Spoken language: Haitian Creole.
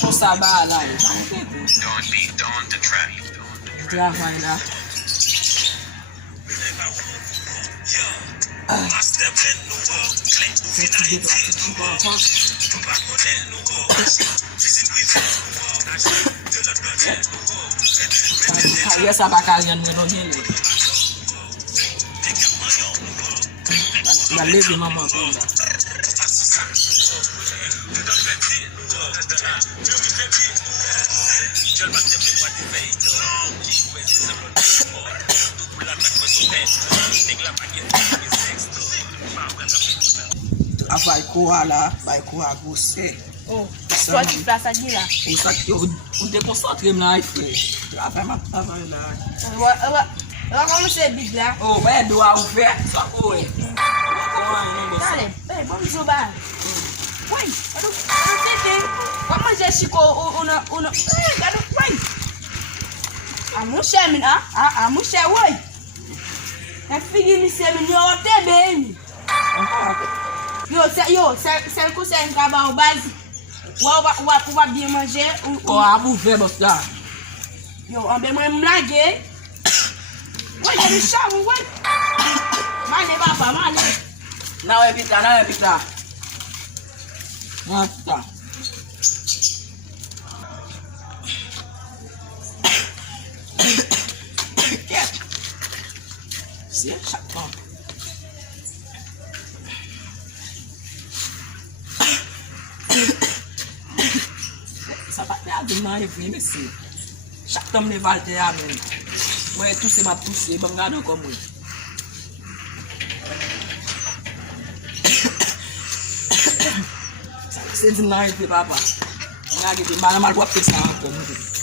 Con sa ba la yo. Travay la. Kaya sa bakalyan mo no yun. Nalivi mama ko ba. Vai kuha la, vai kuha gose. Oh, só de praça de lá. O deconcentre na ife. Travay ma travay la. Ela como você big lá. Oh, vai do a ouvert, só coi. Dale, vamos jogar. Uai, eu não sei. Como já ficou uno. Uai. A mulher, menina. A mulher, uai. É filho de ser menino, até bem. Yo, você consegue acabar o base? O vai bien manger. Oh, a bouffer, boss là. Yo, on va me blaguer. Ouais, il y a du chat, ouais. Mane, papa, mane. Não é pita. Não é pita. C'est chaton. Ça va faire de mal, mais c'est chaque temps les valdes à même. Ouais, tout c'est ma poussée, bon regarde comme moi. C'est du mal, papa. Regarde, mal pour faire ça encore.